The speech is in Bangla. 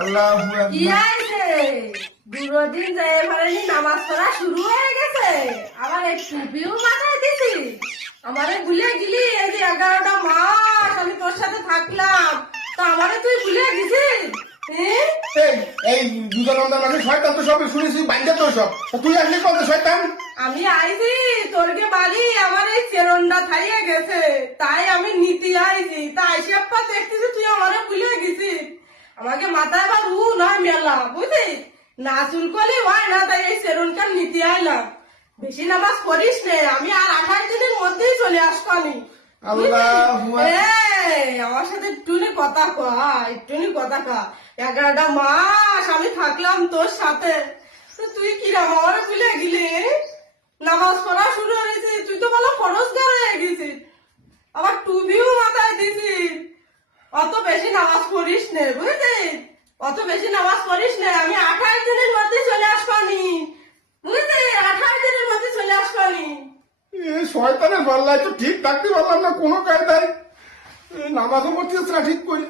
আল্লাহু কি আকবার। আইছে দুদিন যায় পারেনি, নামাজ পড়া শুরু হয়ে গেছে, আবার এই টুপিও মাথায় দিছি। আমারে ভুলে গেলি? এই যে 11টা মাস আমি তোর সাথে থাকলাম, তো আমারে তুই ভুলে গেছিস? হ্যাঁ? এই দুজন আমাদের মাঝে শয়তান তো সবই শুনেছি, বাইন্দা তো সব। তা তুই আসলি কত শয়তান? আমি আইছি তোরকে বাড়ি, আমার এই চেরনটা থাইয়ে গেছে, তাই আমি নীতি আইছি। তা আইসা দেখতেছি তুই আমারে ভুলে গেছিস। আমাকে মাথায় আবার নয় মেলা, বুঝছিস? না চুল করলে হয় না, তাই এই চেরনটা নীতি আইলাম। বেশি নামাজ পড়িস নে, আমি আর 28 দিনের মধ্যেই চলে আসবানি। আল্লাহু আকবার। আমার সাথে একটুনি কথা কয়া, একটুনি কথা কয়া। 11টা মাস আমি থাকলাম তোর সাথে, তো তুই কিরাম আমার ভুলে গেলি? নামাজ পড়া শুরু হয়েছে, তুই তো বলো ফরজগার হয়ে গেছিস, আবার টুপিও মাথায় দিছিস। অত বেশি নামাজ পড়িস নে, বুঝছিস? অত বেশি নামাজ পড়িস নে, আমি 28 দিনের মধ্যে চলে আসবানি, বুঝলি? 28 দিনের মধ্যে চলে আসবানি। শয়তানের পাল্লায় তো ঠিক থাকতে পারলাম না কোনো কায়দায়। নামাজও পড়তেছে না ঠিক করে।